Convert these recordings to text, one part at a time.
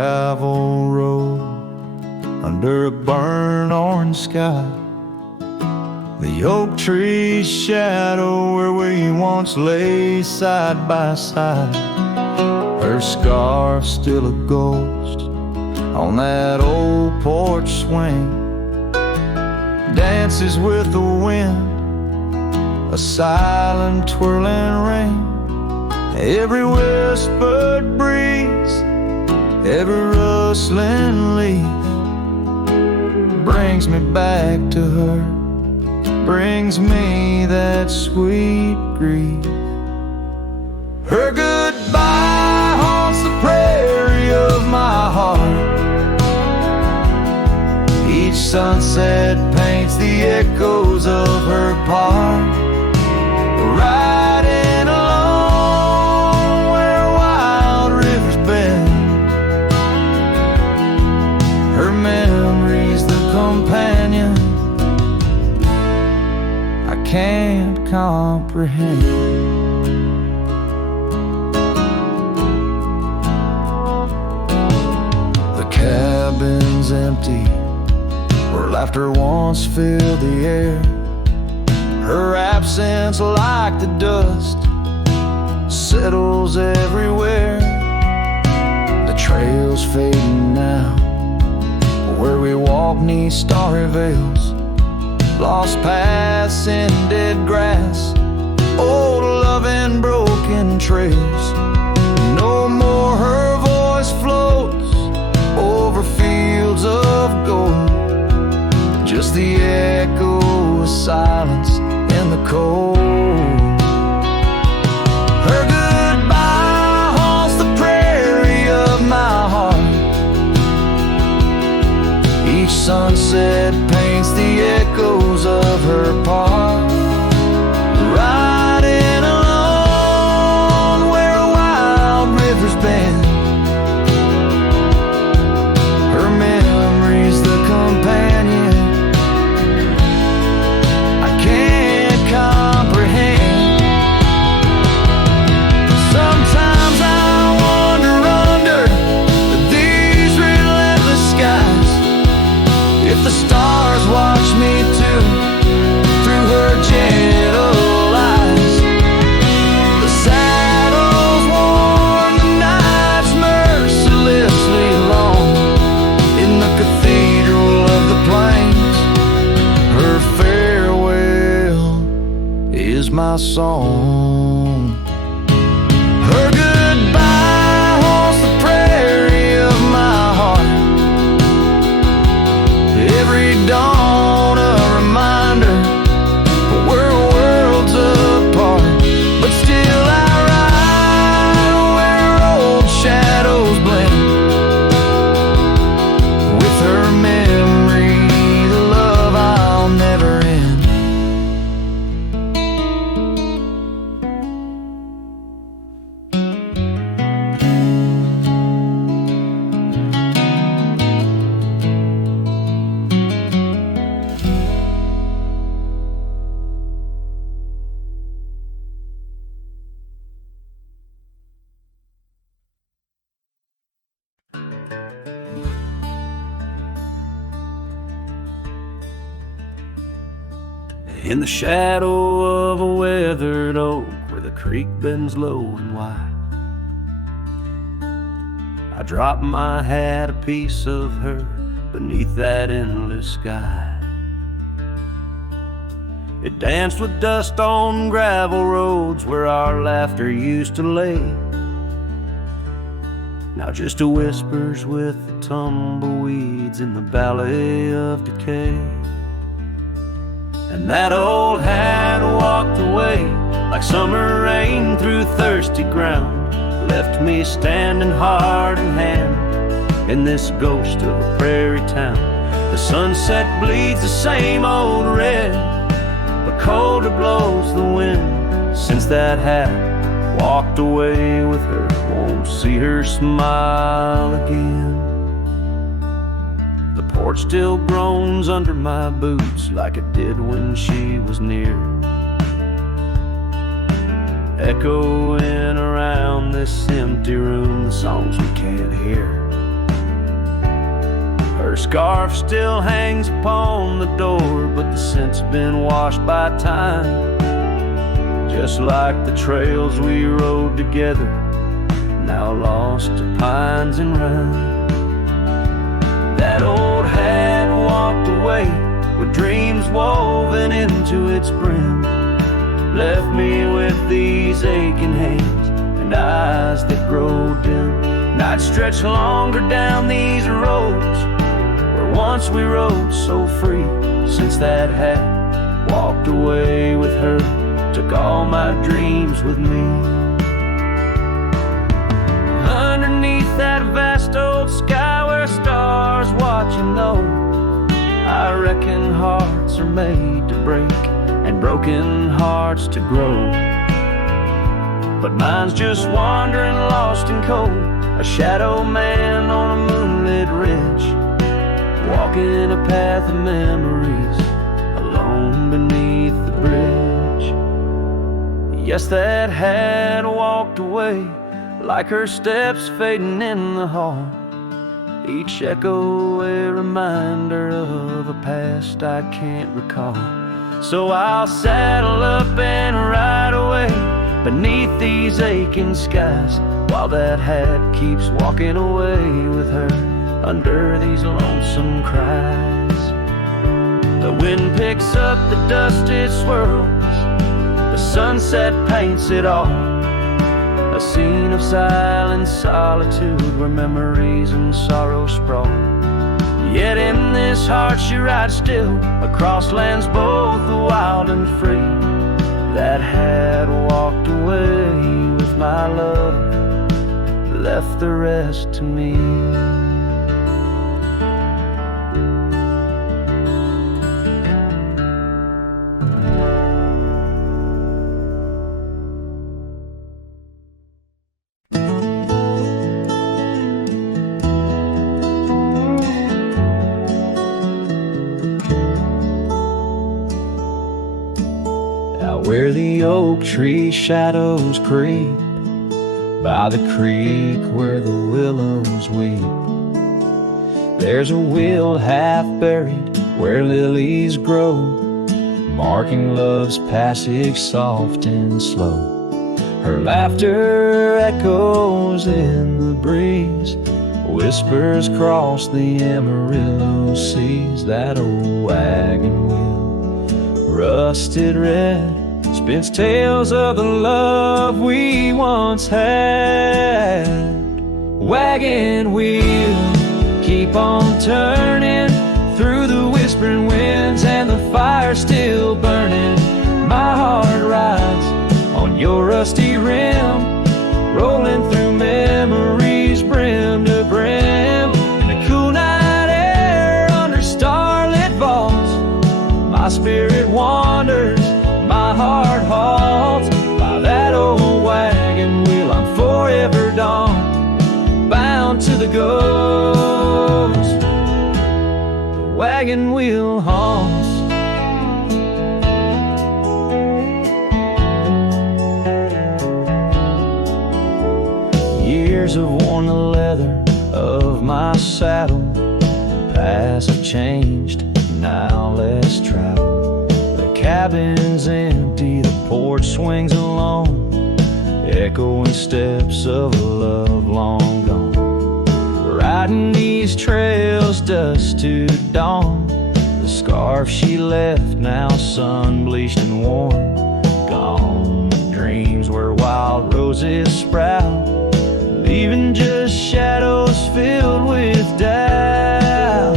gravel road under a burnt orange sky. The oak tree's shadow where we once lay side by side. Her scarf still a ghost on that old porch swing, dances with the wind, a silent twirling ring. Every whispered breeze, every rustling leaf brings me back to her, brings me that sweet grief. Her goodbye haunts the prairie of my heart. Each sunset paints the echoes of her part, riding along where wild rivers bend. Her memory's the companion I can't comprehend. The cabin's empty where laughter once filled the air. Her absence, like the dust, settles everywhere. The trail's fading now, where we walk 'neath starry veils, lost paths in dead grass, old love and broken trails. No more her voice floats over fields of gold, just the echo of silence in the cold. Her goodbye haunts the prairie of my heart. Each sunset paints the echoes of her part, riding along where wild rivers bend. Her memory's the companion I can't comprehend. Sometimes I wander under these relentless skies, if the stars watch me too, through her gentle eyes. The saddles worn, the nights mercilessly long, in the cathedral of the plains, her farewell is my song. Her goodbye haunts the prairie of my heart. Every dawn a reminder we're worlds apart, but still I ride where old shadows blend. With her memory, the love I'll never end. In the shadow of a weathered oak, where the creek bends low and wide, I drop my hat, a piece of her, beneath that endless sky. It danced with dust on gravel roads where our laughter used to lay. Now just a whispers with the tumbleweeds in the valley of decay. And that old hat walked away like summer rain through thirsty ground, left me standing heart in hand in this ghost of a prairie town. The sunset bleeds the same old red, but colder blows the wind. Since that hat walked away with her, won't see her smile again. The porch still groans under my boots like it did when she was near, echoing around this empty room the songs we can't hear. scarf still hangs upon the door, but the scent's been washed by time. Just like the trails we rode together, now lost to pines and rime. That old hat walked away with dreams woven into its brim, left me with these aching hands and eyes that grow dim. Nights stretch longer down these roads where once we rode so free. Since that hat walked away with her, took all my dreams with me. Underneath that vast old sky where stars watch and know, I reckon hearts are made to break and broken hearts to grow. But mine's just wandering lost and cold, a shadow man on a moonlit ridge, walking a path of memories alone beneath the bridge. Yes, that hat walked away like her steps fading in the hall, each echo a reminder of a past I can't recall. So I'll saddle up and ride away beneath these aching skies, while that hat keeps walking away with her under these lonesome cries. The wind picks up the dust it swirls, the sunset paints it all, a scene of silent solitude where memories and sorrow sprawl. Yet in this heart she rides still, across lands both wild and free. That hat walked away with my love, left the rest to me. Where the oak tree shadows creep, by the creek where the willows weep, there's a wheel half buried where lilies grow, marking love's passage soft and slow. Her laughter echoes in the breeze, whispers cross the Amarillo seas. That old wagon wheel, rusted red, spins tales of the love we once had. Wagon wheel, keep on turning through the whispering winds and the fire still burning. My heart rides on your rusty rim, rolling through memories brim to brim. In the cool night air under starlit vaults, my spirit wanders, my heart halts. By that old wagon wheel I'm forever gone, bound to the ghost the wagon wheel haunts. Years have worn the leather of my saddle, paths have changed, now let's travel. Cabin's empty, the porch swings alone, echoing steps of a love long gone. Riding these trails dusk to dawn, the scarf she left now sun-bleached and worn, gone. Dreams where wild roses sprout, leaving just shadows filled with doubt.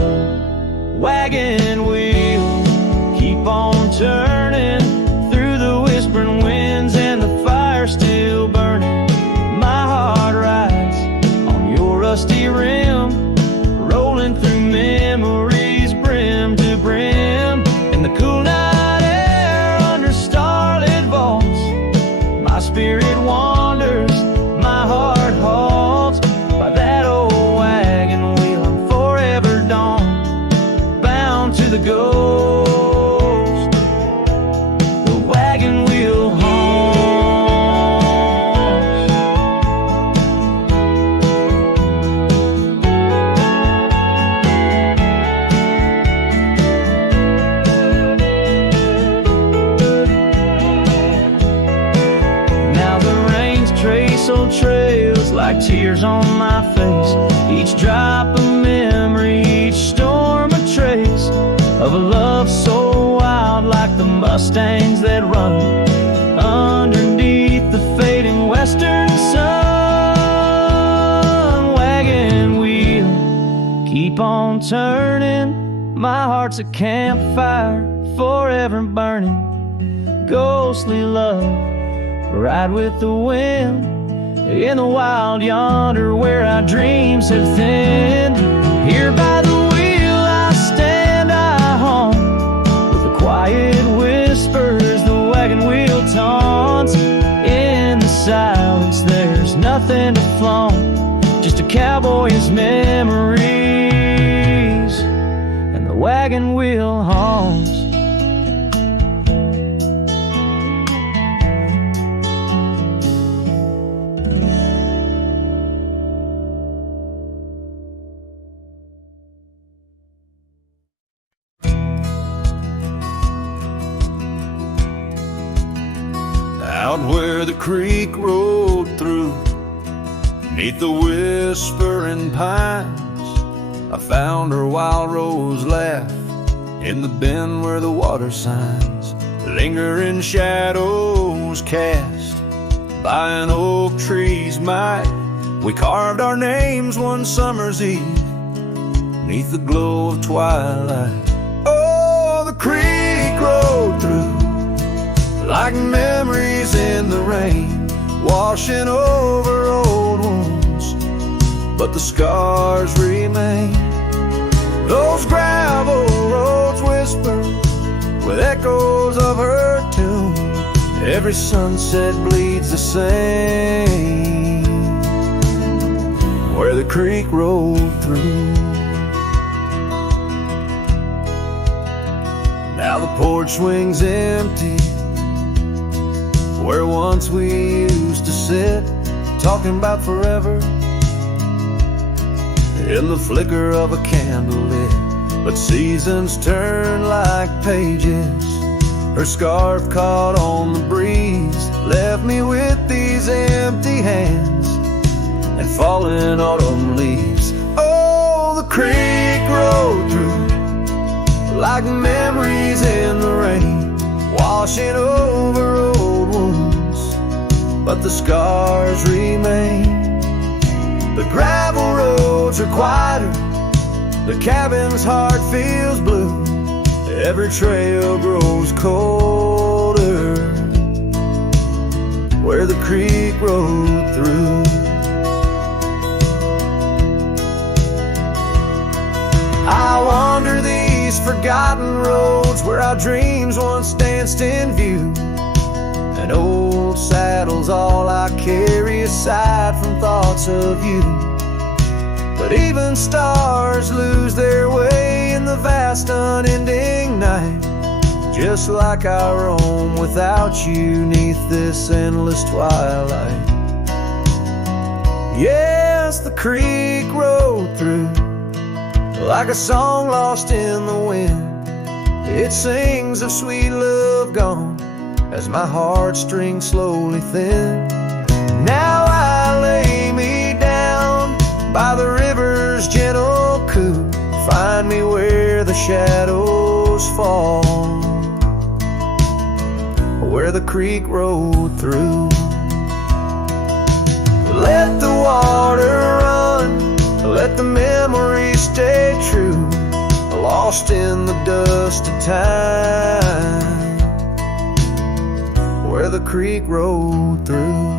Wagon wheel, keep on turning through the whispering winds and the fire still burning. My heart rides on your rusty rim, rolling through memories brim to brim. In the cool night air under starlit vaults, my spirit wanders, my heart halts. By that old wagon These old trails like tears on my face, each drop a memory, each storm a trace of a love so wild like the Mustangs that run underneath the fading western sun. Wagon wheel, keep on turning, my heart's a campfire forever burning. Ghostly love, ride with the wind in the wild yonder where our dreams have thinned. Here by the wheel I stand, I haunt with the quiet whispers the wagon wheel taunts. In the silence there's nothing to flaunt, just a cowboy's memories, and the wagon wheel haunts. Out where the creek rolled through, neath the whispering pines, I found her wild rose laugh in the bend where the water signs lingering shadows cast by an oak tree's might. We carved our names one summer's eve neath the glow of twilight. Oh, the creek rolled through like memories in the rain, washing over old wounds, but the scars remain. Those gravel roads whisper with echoes of her tune. Every sunset bleeds the same where the creek rolled through. Now the porch swings empty where once we used to sit, talking about forever in the flicker of a candle lit. But seasons turn like pages, her scarf caught on the breeze left me with these empty hands and falling autumn leaves. Oh, the creek rolled through like memories in the rain, washing over old wounds, but the scars remain. The gravel roads are quieter, the cabin's heart feels blue, every trail grows colder where the creek rolled through. I wander these forgotten roads where our dreams once danced in view, and old saddle's all I carry aside from thoughts of you. But even stars lose their way in the vast unending night, just like I roam without you neath this endless twilight. Yes, the creek rolled through like a song lost in the wind. It sings of sweet love gone as my heartstrings slowly thin. Now I lay me down by the river's gentle coo, find me where the shadows fall, where the creek rolled through. Let the water run, let the memories stay true, lost in the dust of time, where the creek rolled through.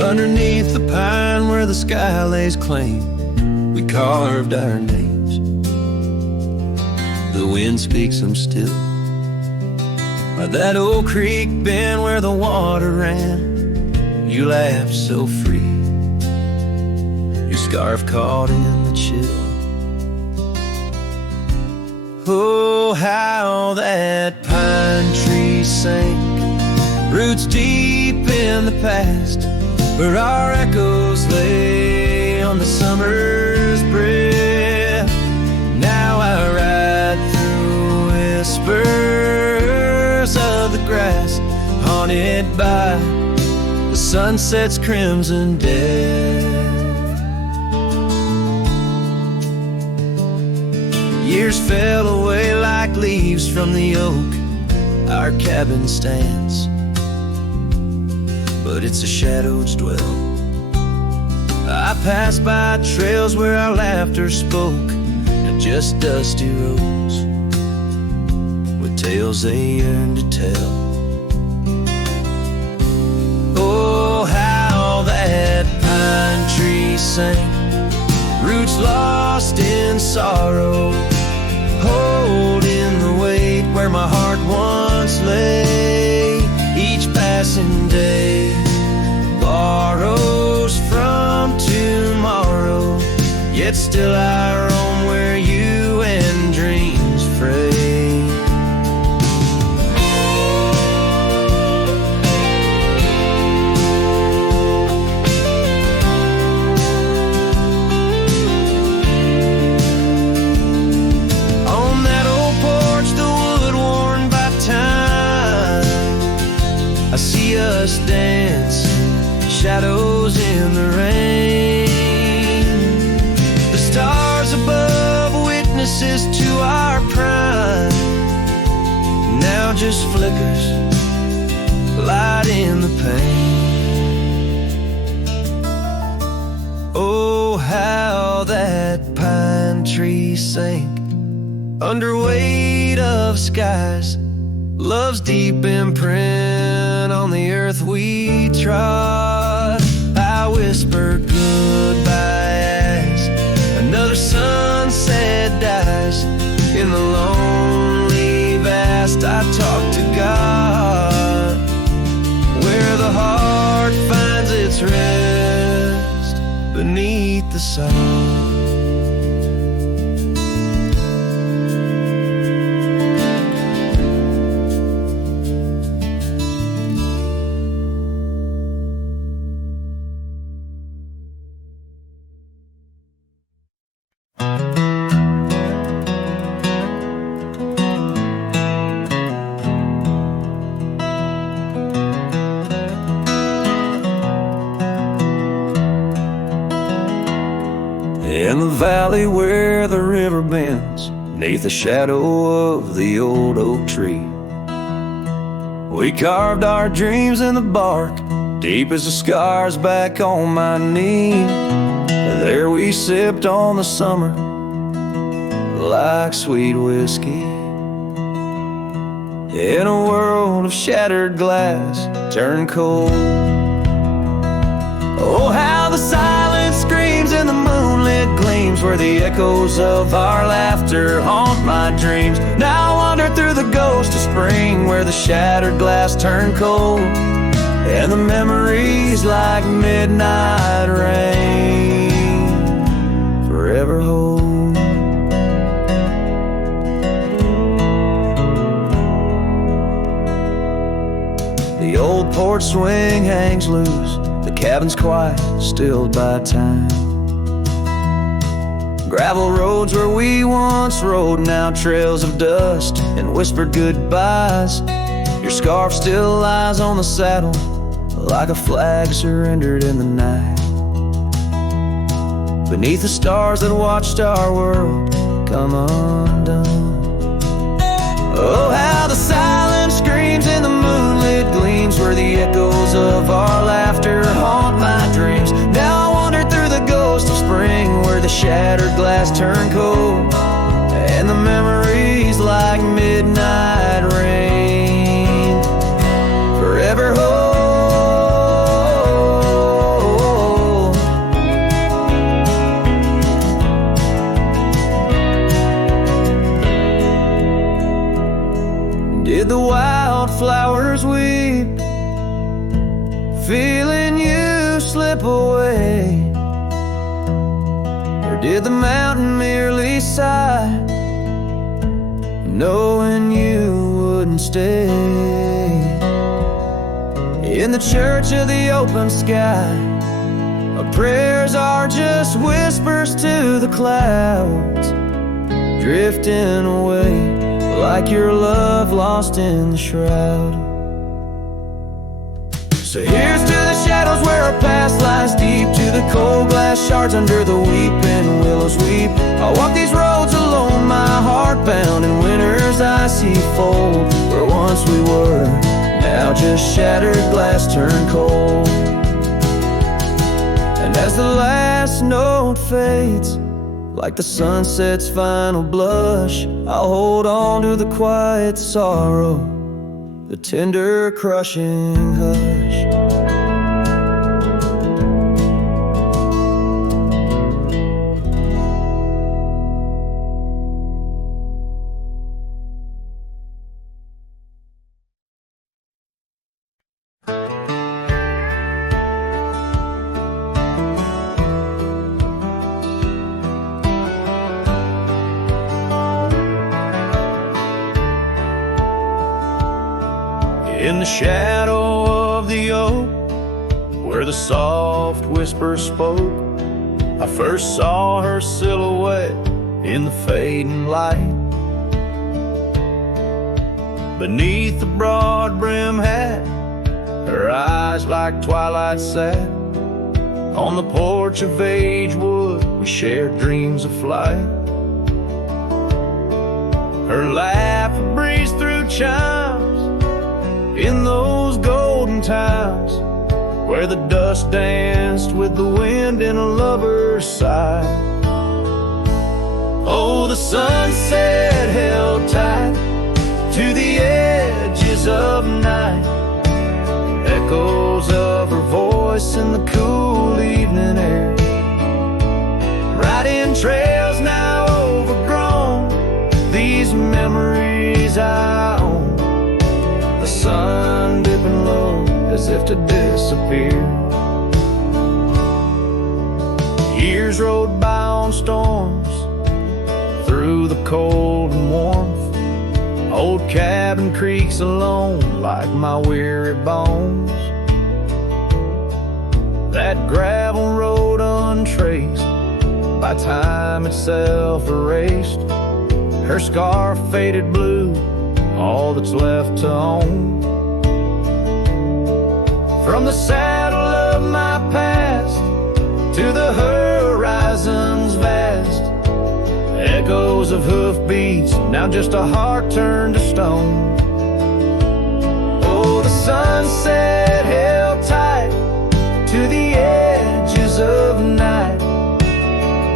Underneath the pine where the sky lays claim, we carved our names. The wind speaks them still. By that old creek bend where the water ran, you laughed so free, your scarf caught in the chill. Oh, how that pine tree sank, roots deep in the past, where our echoes lay on the summer's breath. Now I ride through whispers of the grass, haunted by the sunset's crimson death. Years fell away like leaves from the oak our cabin stands, but it's a shadow's dwell. I passed by trails where our laughter spoke, not just dusty roads with tales they yearn to tell. Oh, how that pine tree sank, roots lost in sorrow, holding the weight where my heart once lay. Each passing day borrows from tomorrow, yet still I roam where you and dreams fray. I see us dancing, shadows in the rain. The stars above, witnesses to our pride, now just flickers, light in the pain. Oh, how that pine tree sank under weight of skies, love's deep imprint on the earth we trod. I whisper goodbye as another sunset dies. In the lonely vast I talk to God, where the heart finds its rest beneath the sun. In the valley where the river bends, neath the shadow of the old oak tree, we carved our dreams in the bark, deep as the scars back on my knee. There we sipped on the summer like sweet whiskey, in a world of shattered glass turned cold. Oh, how the silence screams and the moonlit gleams, where the echoes of our laughter haunt my dreams. Now I wander through the ghost of spring, where the shattered glass turned cold, and the memories like midnight rain forever hold. The old porch swing hangs loose, the cabin's quiet, stilled by time. Gravel roads where we once rode, now trails of dust and whispered goodbyes. Your scarf still lies on the saddle, like a flag surrendered in the night, beneath the stars that watched our world come undone. Oh, how the silence screams and the moonlit gleams, where the echoes of our laughter haunt my dreams. Now I wander through the ghost of spring, where the shattered glass turned cold, and the memories like midnight rain forever hold. Did the wildflowers weep, feeling you slip away? Or did the mountain merely sigh knowing you wouldn't stay. In the church of the open sky, our prayers are just whispers to the clouds, drifting away like your love lost in the shroud. So here's to the shadows where our past lies deep, to the cold glass shards under the weeping willows weep. I'll walk these roads alone, my heart bound in winter's icy fold, where once we were, now just shattered glass turned cold. And as the last note fades, like the sunset's final blush, I'll hold on to the quiet sorrow, the tender crushing hush. In the shadow of the oak, where the soft whisper spoke, I first saw her silhouette in the fading light. Beneath the broad brim hat, her eyes like twilight sat. On the porch of Agewood, we shared dreams of flight. Her laugh breezed through chimes in those golden times, where the dust danced with the wind in a lover's sigh. Oh, the sunset held tight to the edges of night, echoes of her voice in the cool evening air, riding trails now overgrown, these memories I own. The sun dipping low as if to disappear. Years rode by on storms, through the cold and warmth. Old cabin creaks alone like my weary bones. That gravel road untraced, by time itself erased. Her scarf faded blue, all that's left to own. From the saddle of my past to the horizons vast, echoes of hoofbeats, now just a heart turned to stone. Oh, the sunset held tight to the edges of night,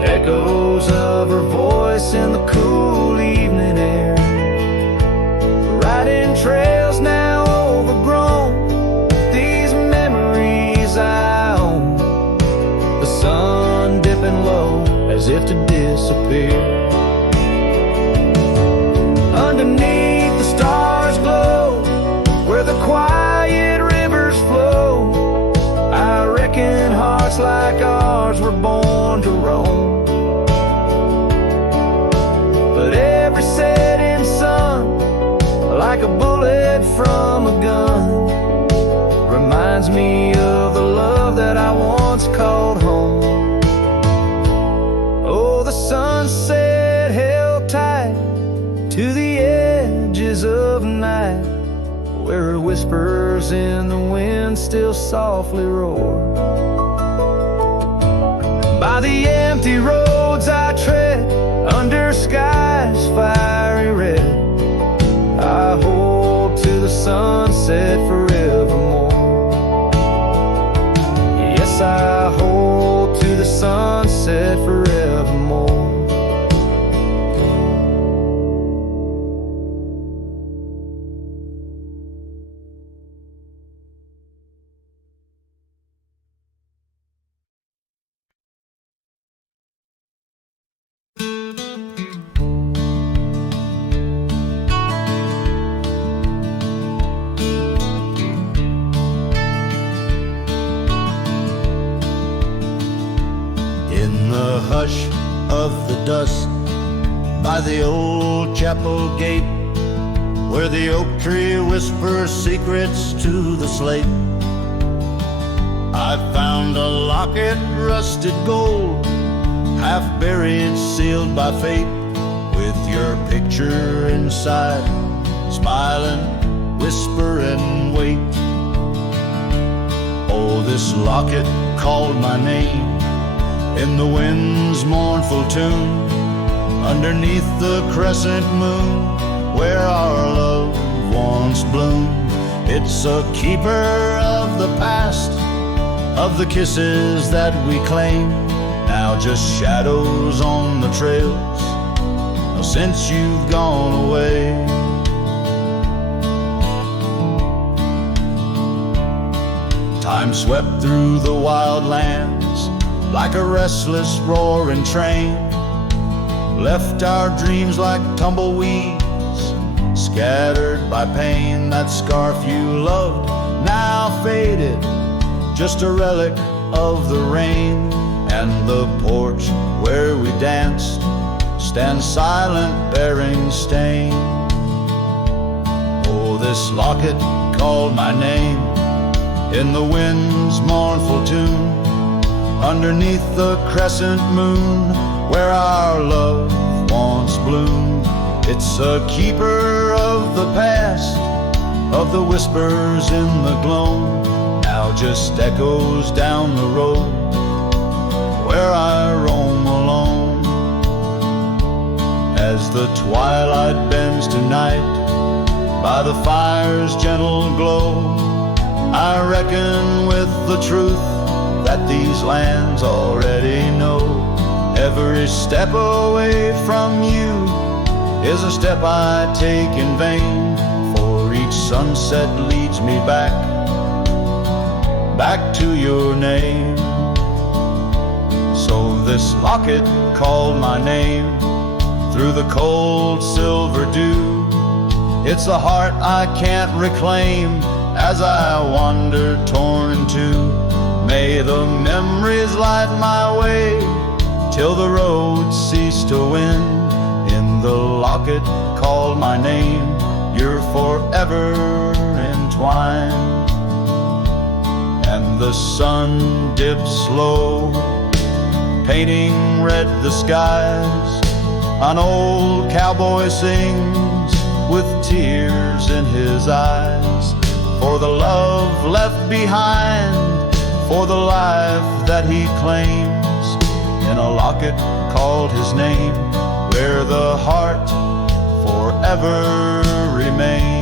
echoes of her voice in the cool evening air, riding trails now overgrown, these memories I own. The sun dipping low as if to disappear. Underneath the stars glow, where the quiet rivers flow, I reckon hearts like ours were born to roam. But every setting sun, like a bullet from a gun, reminds me of the love that I once called home. Oh, the sunset held tight to the edges of night, where whispers in the wind still softly roar. By the empty roads I tread, under skies fiery red, I hold to the sunset forevermore. Yes, I hold to the sunset forevermore. Of the dust by the old chapel gate, where the oak tree whispers secrets to the slate. I found a locket, rusted gold, half buried, sealed by fate, with your picture inside, smiling, whispering, wait. Oh, this locket called my name in the wind's mournful tune, underneath the crescent moon, where our love once bloomed. It's a keeper of the past, of the kisses that we claim, now just shadows on the trails since you've gone away. Time swept through the wild lands like a restless roaring train, left our dreams like tumbleweeds, scattered by pain. That scarf you loved, now faded, just a relic of the rain. And the porch where we danced stands silent, bearing stain. Oh, this locket called my name in the wind's mournful tune, underneath the crescent moon, where our love once bloomed. It's a keeper of the past, of the whispers in the gloam, now just echoes down the road where I roam alone. As the twilight bends tonight by the fire's gentle glow, I reckon with the truth that these lands already know. Every step away from you is a step I take in vain, for each sunset leads me back to your name. So this locket called my name through the cold silver dew. It's a heart I can't reclaim as I wander torn in two. May the memories light my way till the road cease to win. In the locket called my name, you're forever entwined. And the sun dips low, painting red the skies. An old cowboy sings with tears in his eyes, for the love left behind, for the life that he claims. In a locket called his name, where the heart forever remains.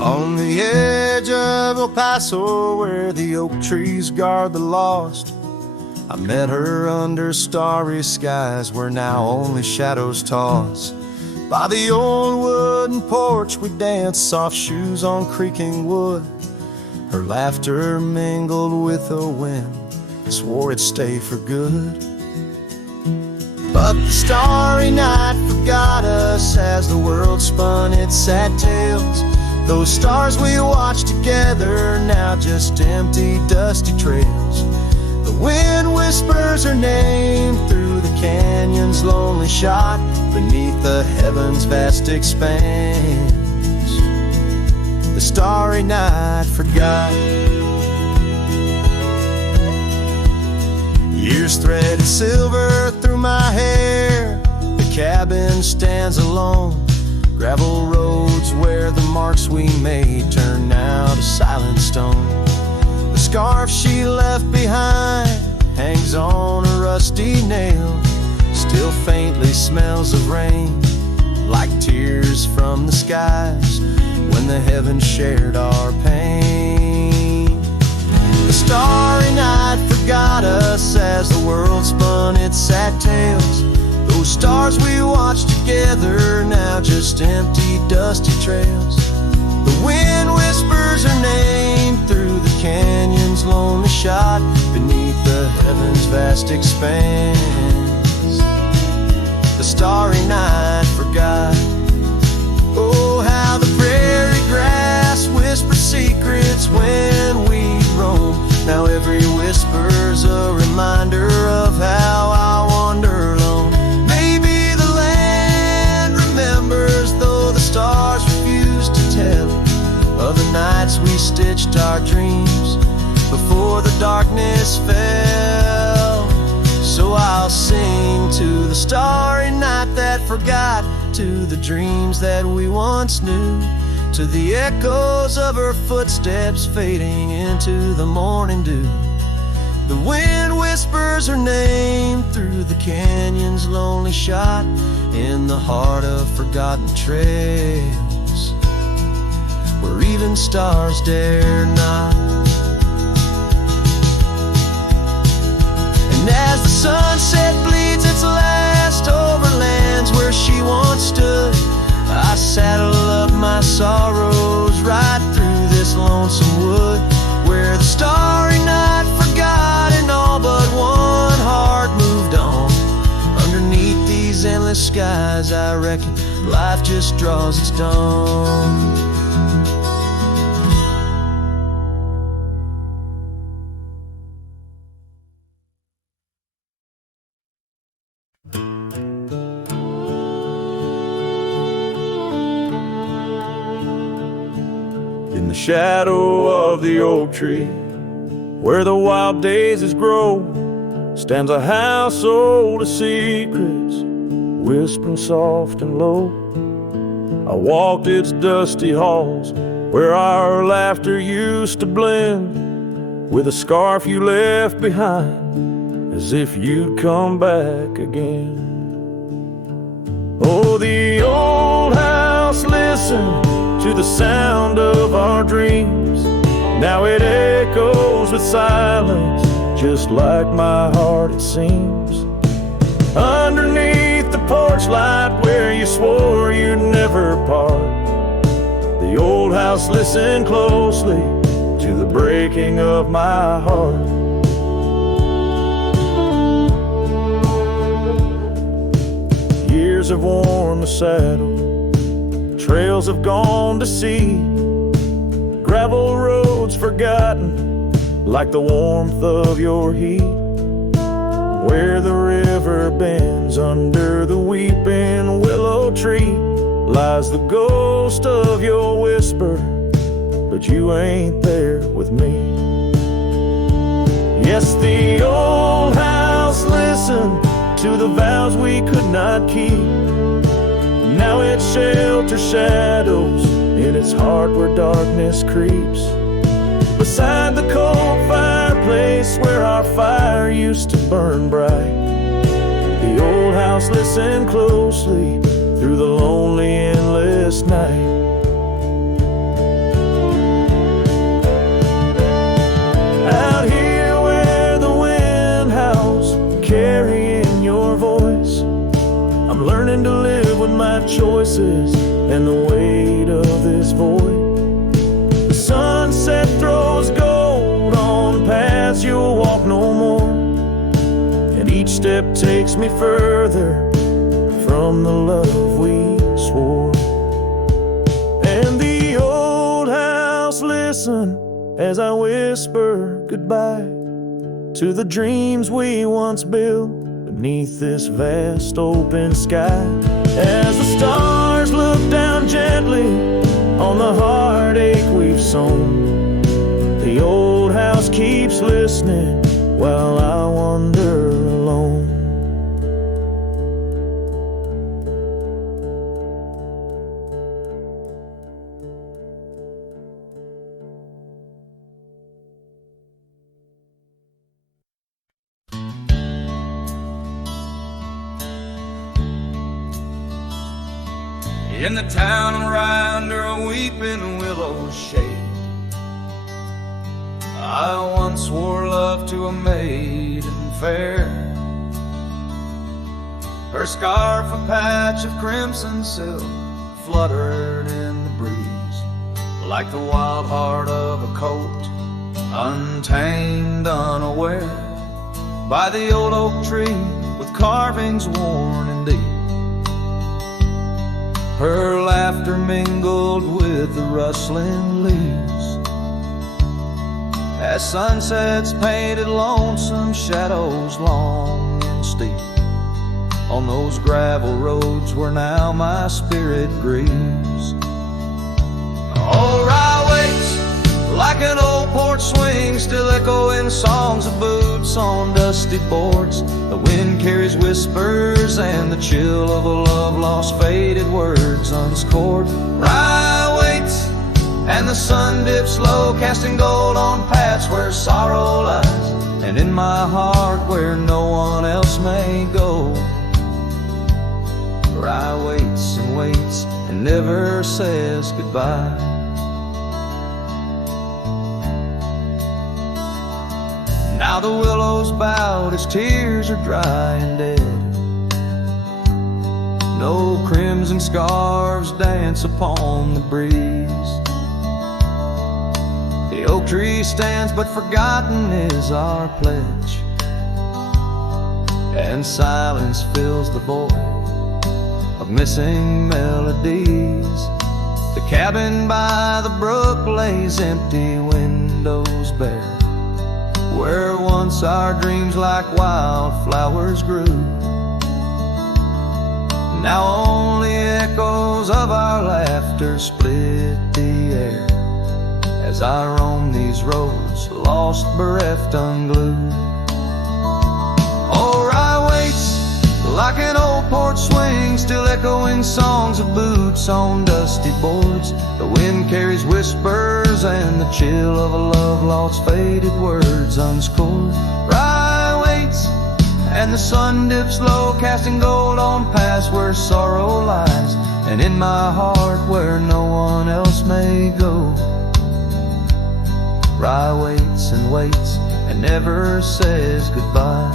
On the edge of El Paso, where the oak trees guard the lost, I met her under starry skies where now only shadows toss. By the old wooden porch we danced, soft shoes on creaking wood. Her laughter mingled with the wind, swore it'd stay for good. But the starry night forgot us as the world spun its sad tales. Those stars we watched together, now just empty, dusty trails. The wind whispers her name through the canyon's lonely shot, beneath the heaven's vast expanse. The starry night forgot. Years threaded silver through my hair. The cabin stands alone. Gravel roads where the marks we made turn now to silent stone. The scarf she left behind hangs on a rusty nail. Still faintly smells of rain, like tears from the skies when the heavens shared our pain. The starry night forgot us as the world spun its sad tales. Those stars we watched together, now just empty, dusty trails. The wind whispers her name through the canyon's lonely shot, beneath the heaven's vast expanse. The starry night forgot. Oh, how the prairie grass whispers secrets when we roam. Now every whisper's a reminder of how I wander alone. Maybe the land remembers, though the stars refuse to tell, of the nights we stitched our dreams before the darkness fell. So I'll sing to the starry night that forgot, to the dreams that we once knew, to the echoes of her footsteps fading into the morning dew. The wind whispers her name through the canyon's lonely shot, in the heart of forgotten trails, where even stars dare not. And as the sunset bleeds its last over lands where she once stood, I saddle up my sorrows right through this lonesome wood, where the starry night forgot and all but one heart moved on. Underneath these endless skies, I reckon life just draws its dawn. In the shadow of the oak tree, where the wild daisies grow, stands a house old of secrets, whispering soft and low. I walked its dusty halls, where our laughter used to blend with a scarf you left behind, as if you'd come back again. Oh, the old house listened to the sound of our dreams. Now it echoes with silence, just like my heart it seems. Underneath the porch light where you swore you'd never part, the old house listened closely to the breaking of my heart. Years have worn the saddle, trails have gone to seed, gravel roads forgotten like the warmth of your heat. Where the river bends under the weeping willow tree lies the ghost of your whisper, but you ain't there with me. Yes, the old house listened to the vows we could not keep. Now it shelters shadows in its heart where darkness creeps. Beside the cold fireplace where our fire used to burn bright, the old house listened closely through the lonely endless night. Out here where the wind howls, carrying your voice, I'm learning to live with my choices and the weight of this void. The sunset throws gold on paths you'll walk no more, and each step takes me further from the love we swore. And the old house listen as I whisper goodbye to the dreams we once built beneath this vast open sky. As the stars look down gently on the heartache we've sown, the old house keeps listening while I wander in the town right under a weeping willow shade. I once swore love to a maiden fair. Her scarf, a patch of crimson silk, fluttered in the breeze, like the wild heart of a colt, untamed, unaware, by the old oak tree with carvings worn and deep. Her laughter mingled with the rustling leaves, as sunsets painted lonesome shadows long and steep on those gravel roads where now my spirit grieves. Oh, Rye waits like an old porch swing, still echoing songs of boots on dusty boards. The wind carries whispers and the chill of a love lost, faded words unscored. Rye waits and the sun dips low, casting gold on paths where sorrow lies, and in my heart where no one else may go. Rye waits and never says goodbye. Now the willows bowed, his tears are dry and dead. No crimson scarves dance upon the breeze. The oak tree stands, but forgotten is our pledge, and silence fills the void of missing melodies. The cabin by the brook lays empty, windows bare, where once our dreams like wildflowers grew. Now only echoes of our laughter split the air, as I roam these roads, lost, bereft, unglued. Oh, Rye waits like an old porch swing, still echoing songs of boots on dusty boards. The wind carries whispers and the chill of a love lost, faded words unscored. Rye waits and the sun dips low, casting gold on paths where sorrow lies, and in my heart where no one else may go. Rye waits and never says goodbye.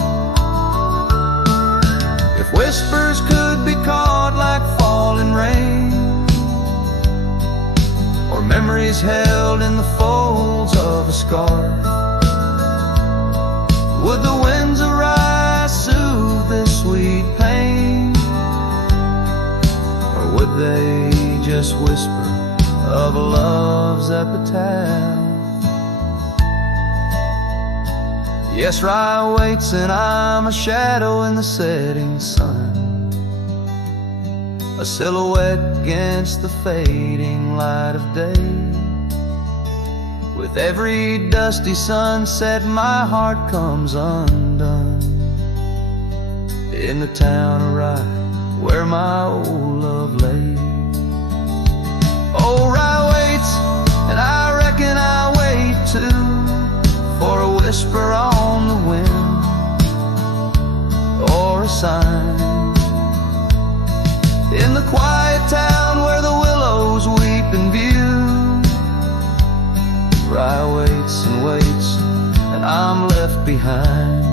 If whispers could be caught like falling rain, or memories held in the folds of a scarf, would the winds arise soothe this sweet pain, or would they just whisper of love's epitaph? Yes, Rye waits and I'm a shadow in the setting sun, a silhouette against the fading light of day. With every dusty sunset my heart comes undone, in the town of Rye where my old love lay. Oh, Rye waits and I reckon I wait too, for a whisper on the wind, or a sign in the quiet town where the willows weep in view. Rye waits and I'm left behind.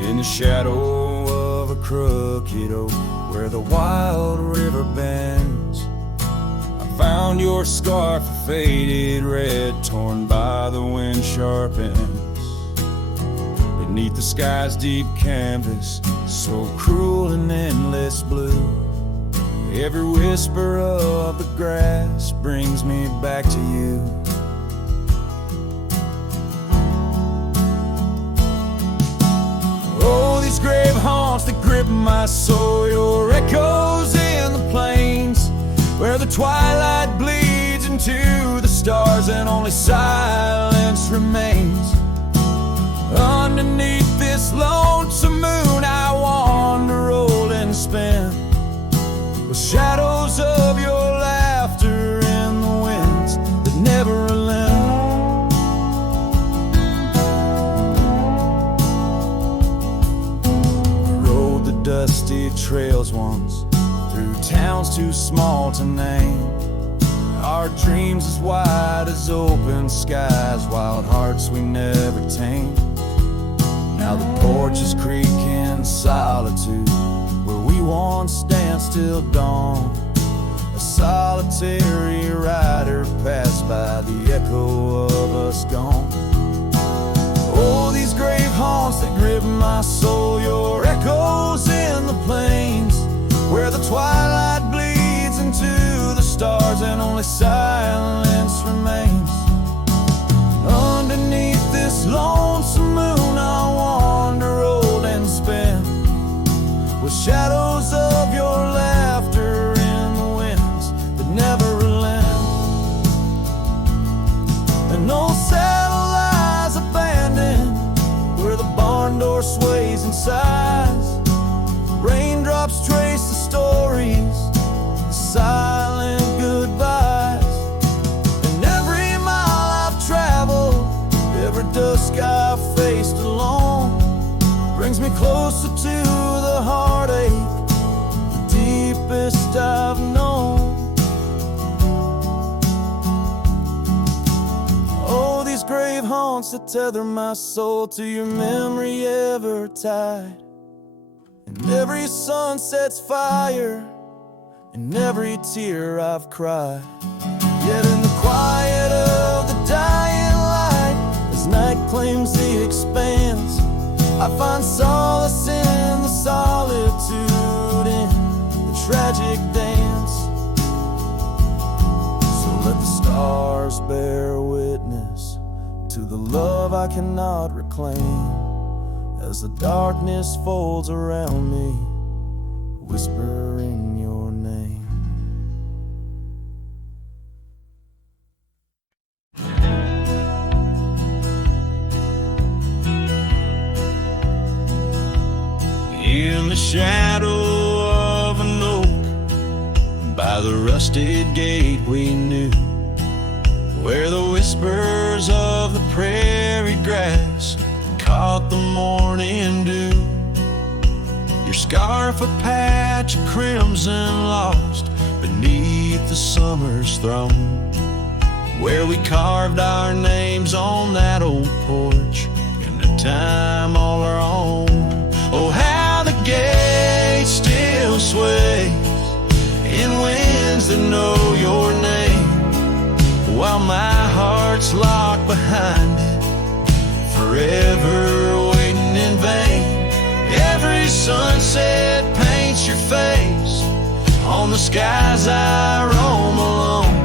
In the shadow of a crooked oak where the wild river bends, I found your scarf, a faded red, torn by the wind sharp ends. Beneath the sky's deep canvas, so cruel and endless blue, every whisper of the grass brings me back to you. These grave haunts that grip my soul, your echoes in the plains where the twilight bleeds into the stars stars and only silence remains. Underneath this lonesome moon I wander, roll and spin, with shadows of your laughter in the winds that never relent. We rode the dusty trails once, through towns too small to name. Our dreams as wide as open skies, wild hearts we never tamed. Now the porches creak in solitude, where we once danced till dawn. A solitary rider passed by, the echo of us gone. Oh, these grave haunts that grip my soul, your echoes in the plains, where the twilight bleeds into the stars and only silence remains. Underneath this lonesome moon I wander, roll and spin, with shadows of your laughter in the winds that never relent. An old saddle lies abandoned, where the barn door sways and sighs. Raindrops trace the stories, the silent goodbyes. And every mile I've traveled, every dusk I've faced alone, brings me closer to the heartache, the deepest I've known. Oh, these grave haunts that tether my soul to your memory ever tied. And every sunset's fire, and every tear I've cried. Yet in the quiet of the dying light, as night claims the expanse, I find solace in the solitude, in the tragic dance. So let the stars bear witness to the love I cannot reclaim, as the darkness folds around me, whispering your name. In the shadow of an oak, by the rusted gate we knew, where the whispers of the prairie grass caught the morning dew. Your scarf a patch of crimson lost beneath the summer's throne, where we carved our names on that old porch in a time all our own. Oh, how the gate still sways in winds that know your name, while my heart's locked behind it, forever waiting in vain. Every sunset paints your face on the skies I roam alone.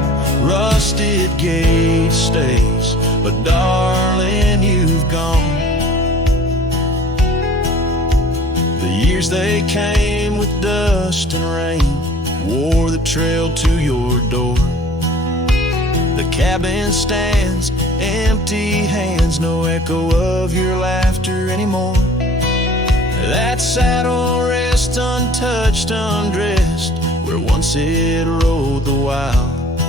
Rusted gate stays, but darling, you've gone. The years they came with dust and rain wore the trail to your door. The cabin stands, empty hands, no echo of your laughter anymore. That saddle rests untouched, undressed, where once it rode the wild.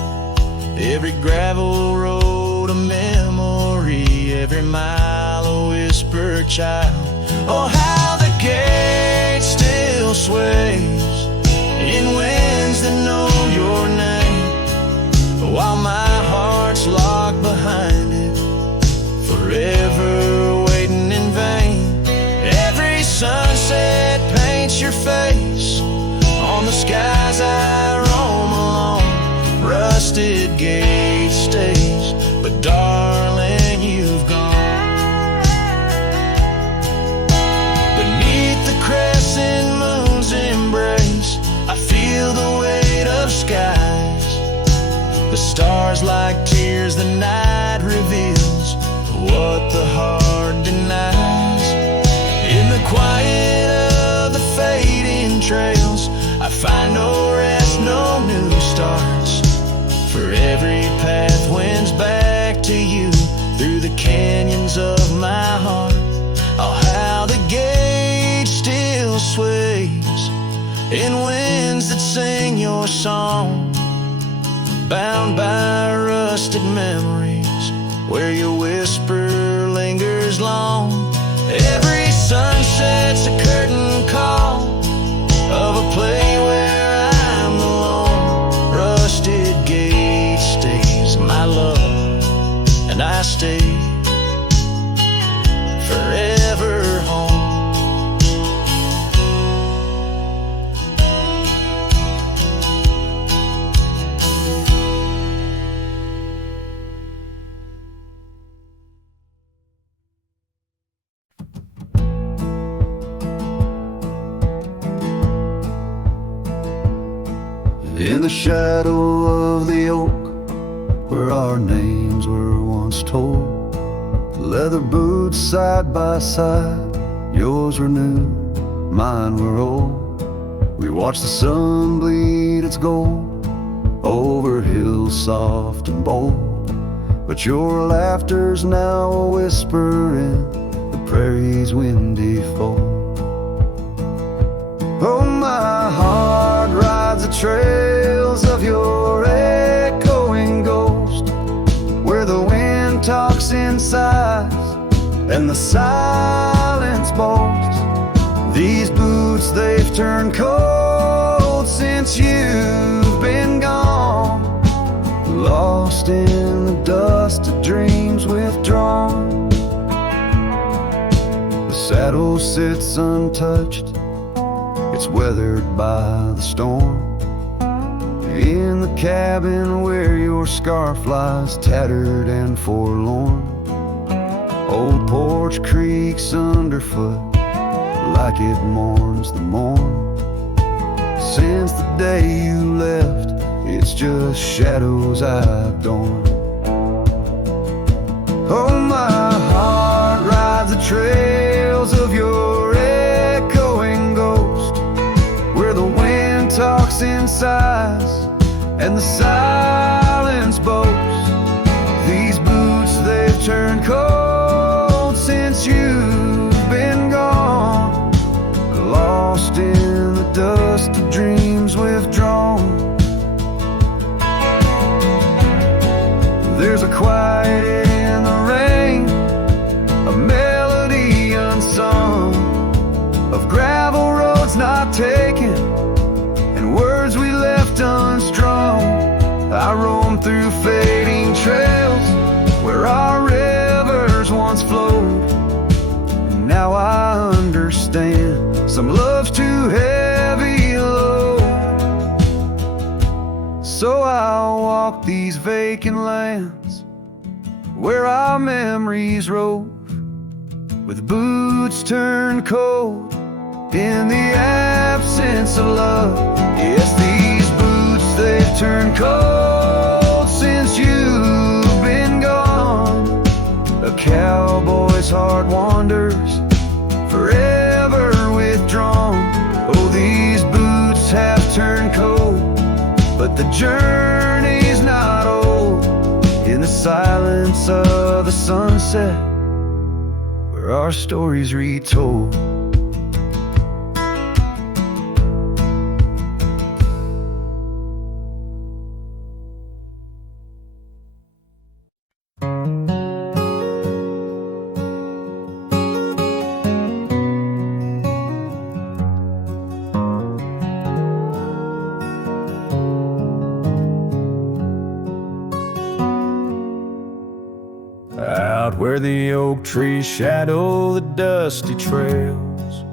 Every gravel road a memory, every mile a whispered child. Oh, how the gate still sways in winds that know your name, while my heart's locked behind it, forever waiting in vain. Every sunset paints your face on the skies I roam alone. Rusted gate stays, but darling, you've gone. Beneath the crescent moon's embrace, I feel the weight of skies. The stars like tears the night reveals, what the heart denies. In the quiet of the fading trails, I find no rest, no new starts. For every path wins back in winds that sing your song, bound by rusted memories where your whisper lingers long. Every sunset's a curtain call of a play where I'm alone. Rusted gate stays my love, and I stay forever home. In the shadow of the oak, where our names were once told, leather boots side by side, yours were new, mine were old. We watched the sun bleed its gold over hills soft and bold, but your laughter's now a whisper in the prairie's windy fold. Oh, my heart rides the trails of your echoing ghost, where the wind talks in sighs and the silence boasts. These boots, they've turned cold since you've been gone, lost in the dust of dreams withdrawn. The saddle sits untouched, it's weathered by the storm, in the cabin where your scarf lies tattered and forlorn. Old porch creaks underfoot like it mourns the morn. Since the day you left, it's just shadows I've dorn. Oh, my heart rides the trails of your echoing ghost, where the wind talks in sighs and the silence boasts. These boots, they've turned cold since you've been gone, lost in the dust of dreams withdrawn. There's a quiet in the rain, a melody unsung, of gravel roads not taken and words we left unstrung. I roam through fading trails where our rivers once flowed, and now I understand some love's too heavy load. So I'll walk these vacant lands where our memories rove, with boots turned cold in the absence of love. Yes, these boots, they've turned cold since you've been gone. A cowboy's heart wanders, forever withdrawn. Oh, these boots have turned cold, but the journey's not old. In the silence of the sunset, where our stories retold. Out where the oak trees shadow the dusty trails,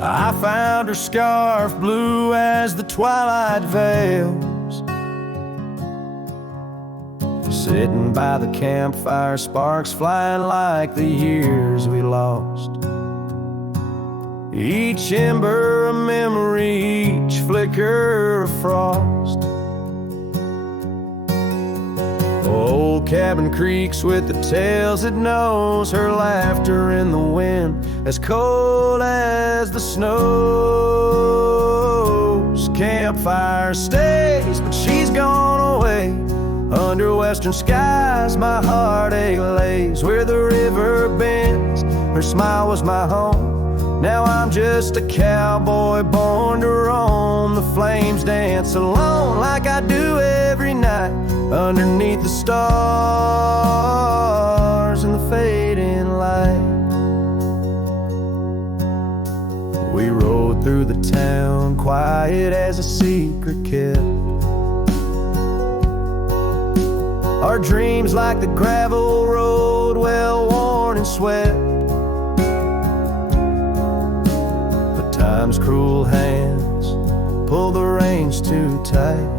I found her scarf blue as the twilight veils. Sitting by the campfire, sparks flying like the years we lost. Each ember a memory, each flicker a frost. Old cabin creaks with the tales it knows, her laughter in the wind as cold as the snows. Campfire stays, but she's gone away. Under western skies my heartache lays, where the river bends, her smile was my home. Now I'm just a cowboy born to roam the flames, dance alone like I do every night underneath the stars and the fading light. We rode through the town quiet as a secret kept. Our dreams like the gravel road, well worn and swept. But time's cruel hands pulled the reins too tight.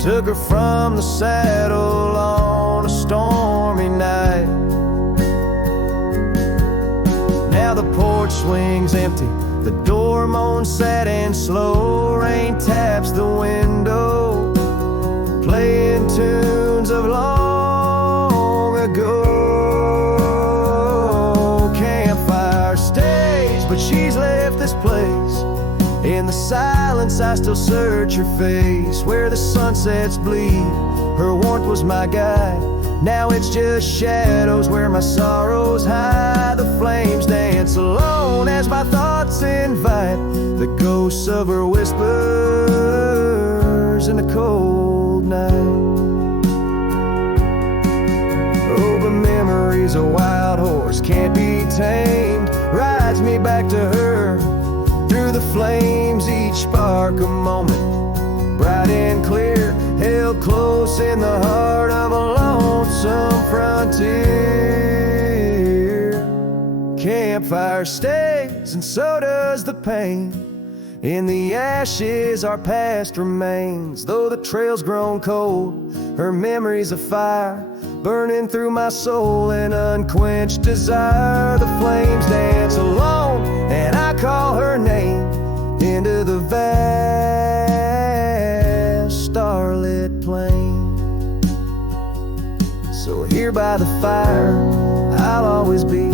Took her from the saddle on a stormy night. Now the porch swings empty, the door moans sad and slow. Rain taps the window, playing tunes of long ago. Campfire stage, but she's left this place. In the silence I still search her face. Where the sunsets bleed, her warmth was my guide. Now it's just shadows where my sorrows hide. The flames dance alone as my thoughts invite the ghosts of her whispers in the cold night. Oh, but memory's a wild horse, can't be tamed. Rides me back to her through the flames, each spark a moment, bright and clear, held close in the heart of a lonesome frontier. Campfire stays, and so does the pain. In the ashes our past remains. Though the trail's grown cold, her memory's a fire, burning through my soul in unquenched desire. The flames dance alone, and I call her name into the vast starlit plain. So here by the fire I'll always be,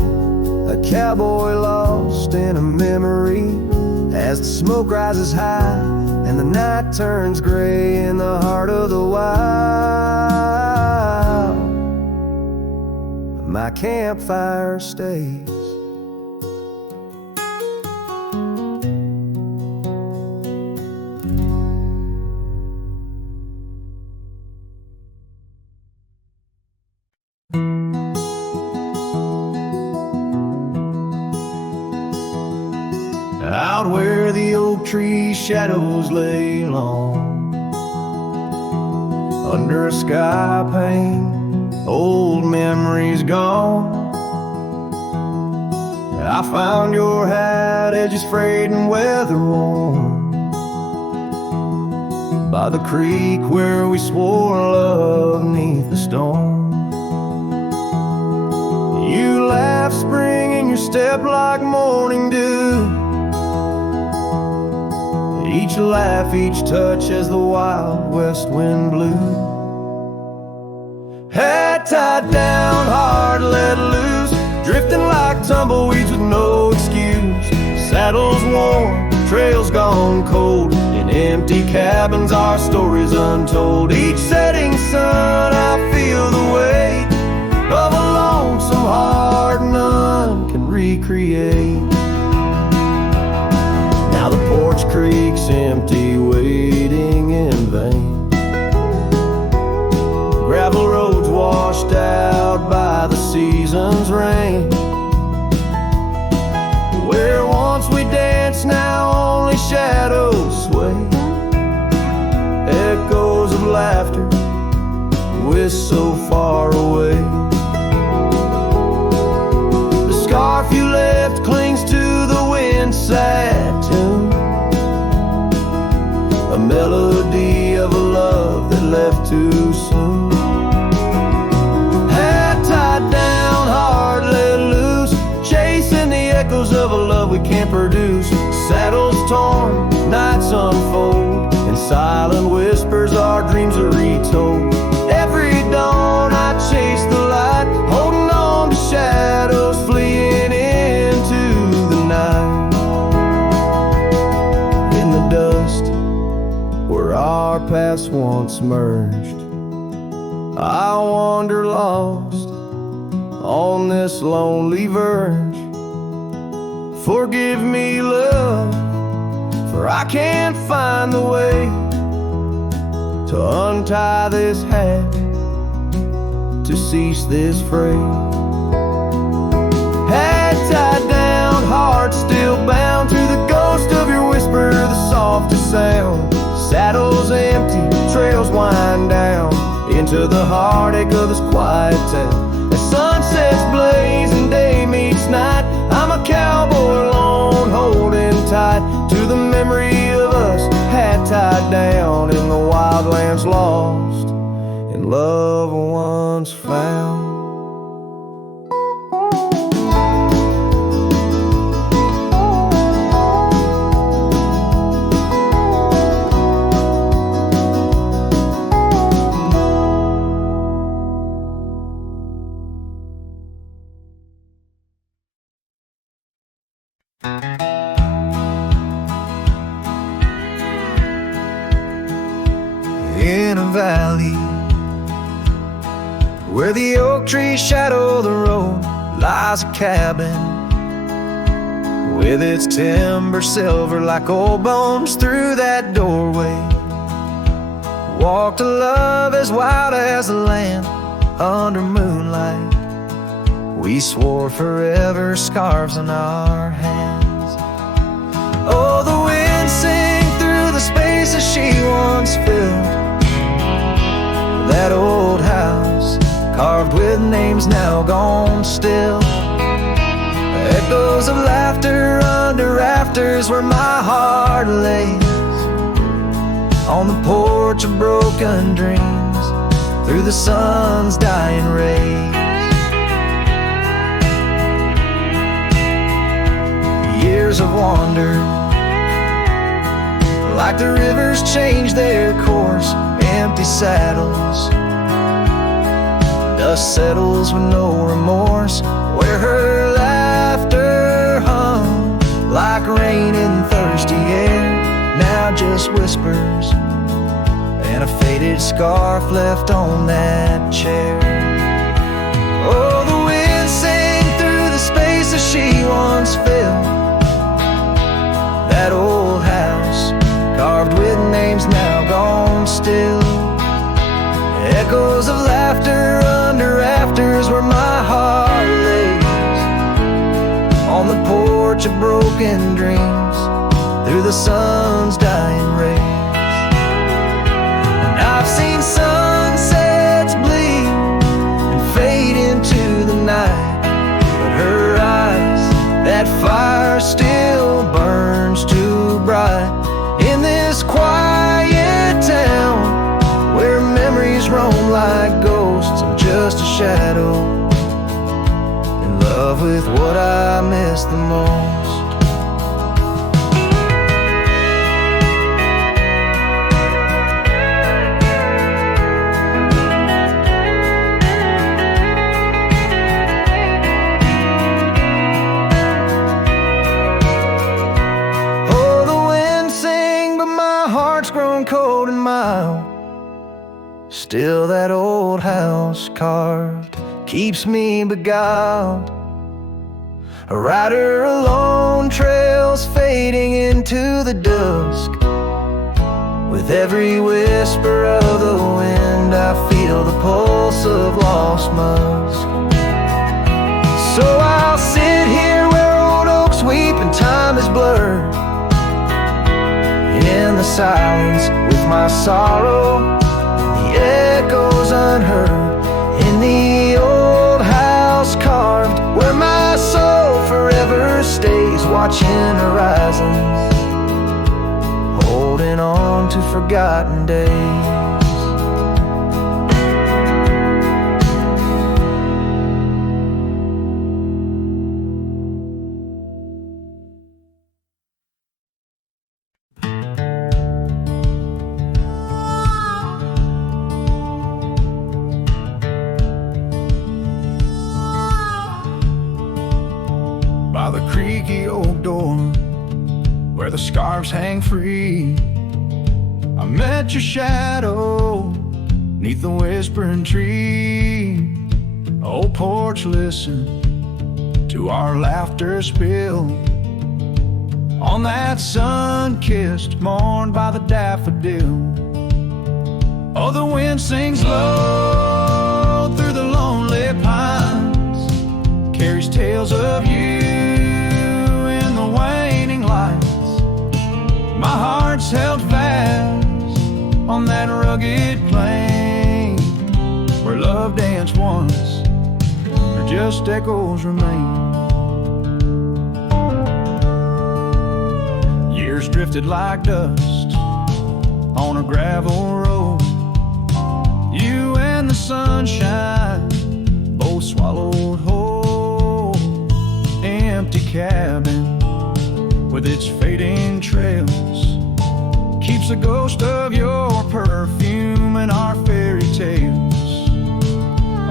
a cowboy lost in a memory. As the smoke rises high and the night turns gray in the heart of the wild, my campfire stays. Out where the oak tree shadows lay long, under a sky pane, old memories gone. I found your hat, edges frayed and weather worn, by the creek where we swore love neath the storm. You laugh spring in your step like morning dew, each laugh, each touch as the wild west wind blew. Head tied down, heart let loose, drifting like tumbleweeds with no excuse. Saddles worn, trails gone cold, in empty cabins our stories untold. Each setting sun I feel the weight of a lonesome heart none can recreate. Now the porch creak's empty, waiting in vain. Gravel roads washed out by the season's rain. Where once we danced, now only shadows sway. Echoes of laughter whisk so far away. The scarf you left clings to the wind's sad tune, a melody of a love that left too soon. Head tied down, heart let loose, chasing the echoes of a love we can't produce. Saddles torn, nights unfold, in silent whispers our dreams are retold. Every dawn I chase the light, holding on to shadows, fleeing into the night. In the dust where our paths once merged, I wander lost on this lonely verge. Forgive me, love, for I can't find the way to untie this hat, to cease this fray. Hat tied down, heart still bound to the ghost of your whisper, the softest sound. Saddles empty, trails wind down into the heartache of this quiet town. As sunsets blaze and day meets night, I'm a cowboy alone, holding tight to the memory of us, hat tied down in the wildlands, lost in love once found. In a valley where the oak trees shadow the road lies a cabin with its timber silver like old bones. Through that doorway walked a love as wild as the land under moonlight. We swore forever, scarves on our hands. Oh, the wind sang through the spaces she once filled. That old house, carved with names now gone still. Echoes of laughter under rafters where my heart lays. On the porch of broken dreams, through the sun's dying rays. Years have wandered, like the rivers change their course. Empty saddles, dust settles with no remorse. Where her laughter hung like rain in thirsty air, now just whispers and a faded scarf left on that chair. Oh, the wind sang through the spaces she once filled. That old house, carved with names now gone still. Echoes of laughter under rafters where my heart lays. On the porch of broken dreams, through the sun's dying rays. And I've seen sunsets bleed and fade into the night, but her eyes, that fire still burns too bright. In this quiet town where memories roam like ghosts, I'm just a shadow, in love with what I miss the most. Oh, the wind sing, but my heart's grown cold and mild. Still that old house carved keeps me beguiled. A rider alone, trails fading into the dusk. With every whisper of the wind, I feel the pulse of lost musk. So I'll sit here where old oaks weep and time is blurred, in the silence with my sorrow, echoes unheard. In the old house carved where my soul forever stays, watching horizons, holding on to forgotten days. By the creaky oak door where the scarves hang free, I met your shadow neath the whispering tree. Open porch, listen to our laughter spill on that sun-kissed morn by the daffodil. Oh, the wind sings low through the lonely pines, carries tales of you in the waning lights. My heart's held fast on that rugged plain where love danced once, or just echoes remain. Years drifted like dust on a gravel road. You and the sunshine both swallowed whole. Empty cabin with its fading trails keeps the ghost of your perfume and our fairy tales.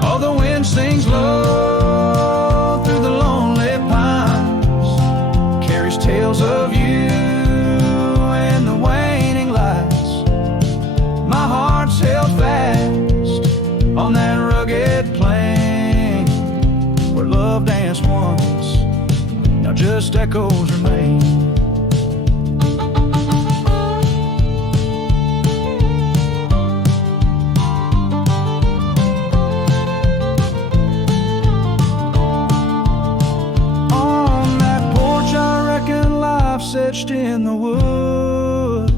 Oh, the wind sings low through the lonely pines, carries tales of you and the waning lights. My heart's held fast on that rugged plain where love danced once, now just echoes remain. On that porch I reckon life's etched in the wood,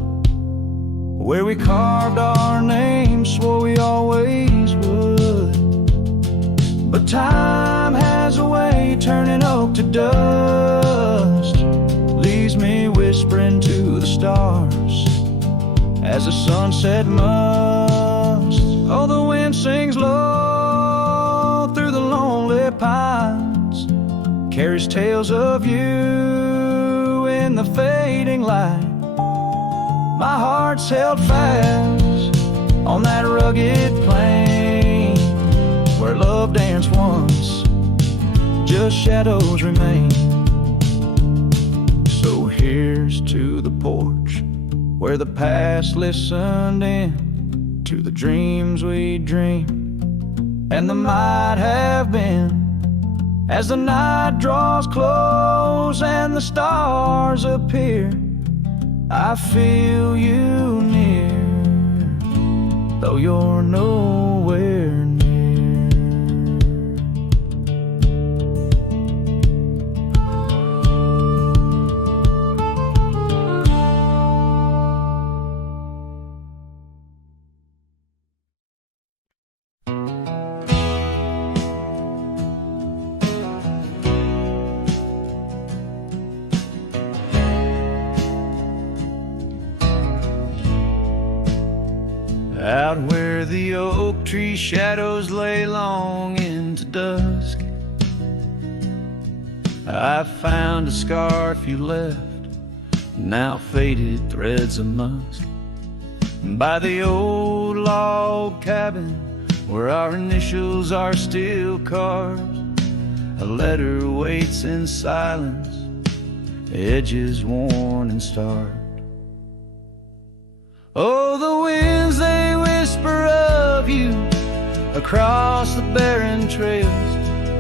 where we carved our names, swore we always would. But time has a way turning oak to dust, leaves me whispering to the stars as the sunset must. Oh, the wind sings low through the lonely pines, carries tales of you in the fading light. My heart's held fast on that rugged plain where love danced once, just shadows remain. So here's to the porch where the past listened in to the dreams we dreamed and the might have been. As the night draws close and the stars appear, I feel you near, though you're nowhere near. Out where the oak tree shadows lay long into dusk, I found a scarf you left, now faded threads of musk. By the old log cabin where our initials are still carved, a letter waits in silence, edges worn and starved. Oh, the winds, they whisper of you across the barren trails,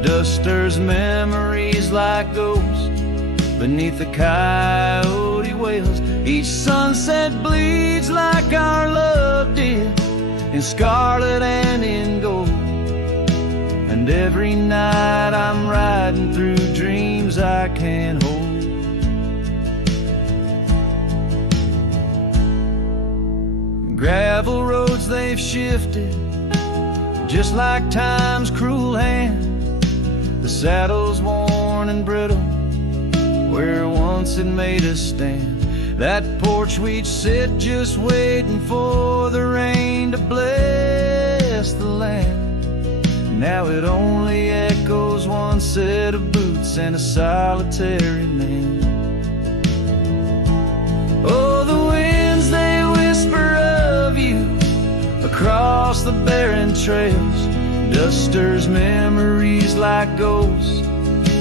dusters memories like ghosts beneath the coyote wails. Each sunset bleeds like our love did, in scarlet and in gold. And every night I'm riding through dreams I can't hold. Gravel roads, they've shifted just like time's cruel hand. The saddle's worn and brittle where once it made us stand. That porch we'd sit just waiting for the rain to bless the land. Now it only echoes one set of boots and a solitary man. Oh, the winds, they whisper of you across the barren trails, dusters memories like ghosts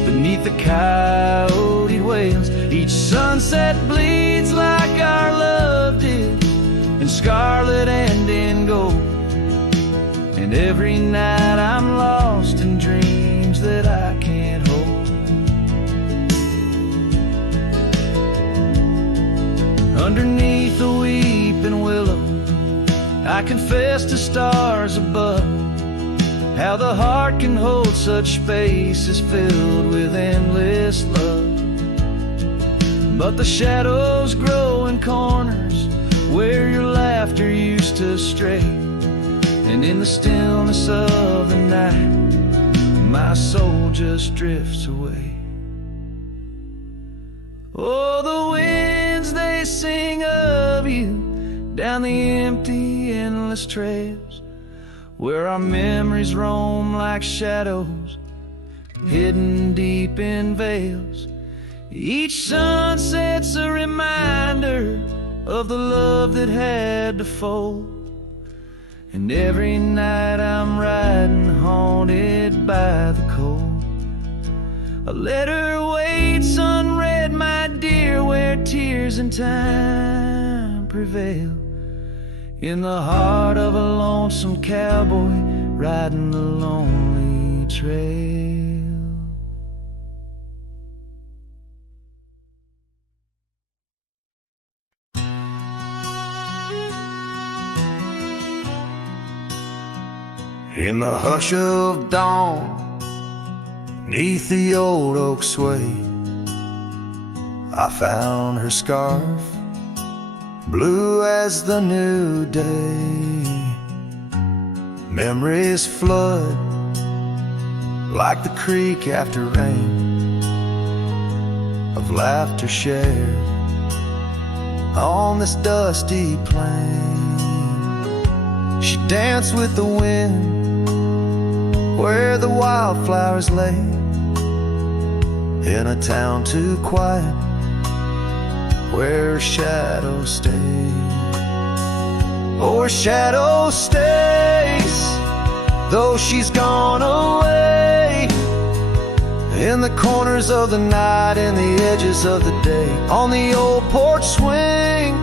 beneath the coyote wails. Each sunset bleeds like our love did, in scarlet and in gold. And every night I'm lost in dreams underneath the weeping willow, I confess to stars above how the heart can hold such spaces filled with endless love. But the shadows grow in corners where your laughter used to stray, and in the stillness of the night my soul just drifts away. Oh, the winds, they sing of you down the empty, endless trails where our memories roam like shadows hidden deep in veils. Each sunset's a reminder of the love that had to fold, and every night I'm riding haunted by the cold. A letter waits unread, my dear, where tears and time prevail, in the heart of a lonesome cowboy riding the lonely trail. In the hush of dawn, 'neath the old oak sway, I found her scarf, blue as the new day. Memories flood like the creek after rain, of laughter shared on this dusty plain. She danced with the wind where the wildflowers lay, in a town too quiet where her shadow stays. Oh, her shadow stays, though she's gone away, in the corners of the night, in the edges of the day. On the old porch swing,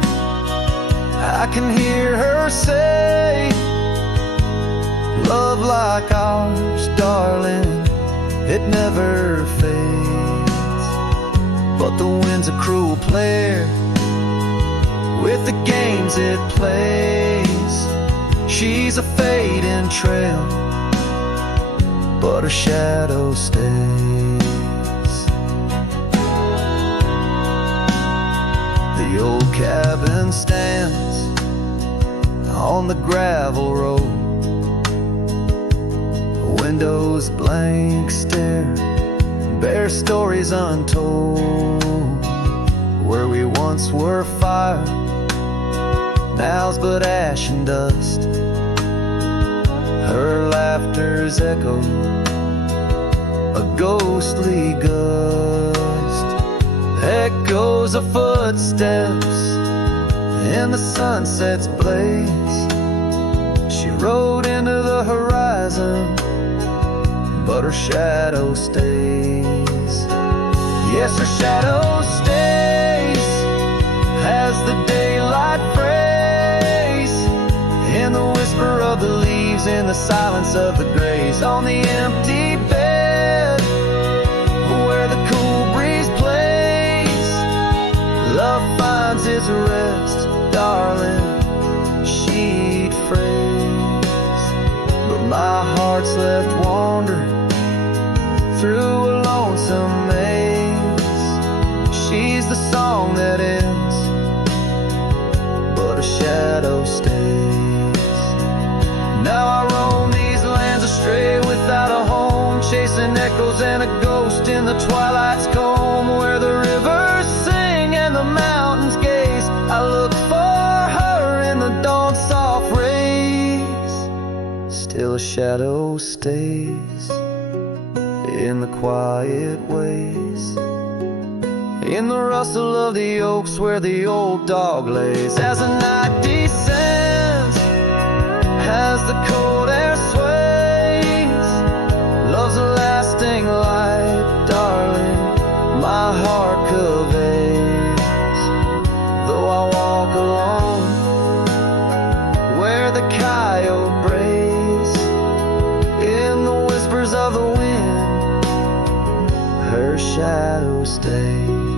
I can hear her say, love like ours, darling, it never fades. But the wind's a cruel player with the games it plays. She's a fading trail, but her shadow stays. The old cabin stands on the gravel road, windows blank stare, bare stories untold. Where we once were fire, now's but ash and dust. Her laughter's echo, a ghostly gust. Echoes of footsteps in the sunset's blaze. She rode into the horizon, but her shadow stays. Yes, her shadow stays as the daylight frays, in the whisper of the leaves, in the silence of the grays. On the empty bed where the cool breeze plays, love finds its rest, darling, she'd phrase. But my heart's left wandering through a lonesome maze. She's the song that ends, but a shadow stays. Now I roam these lands astray without a home, chasing echoes and a ghost in the twilight's comb, where the rivers sing and the mountains gaze. I look for her in the dawn's soft rays. Still a shadow stays in the quiet ways, in the rustle of the oaks where the old dog lays. As the night descends, as the cold air sways, love's a lasting light, darling, my heart conveys. Though I walk alone where the coyote brays, in the whispers of the wind, her shadow stays.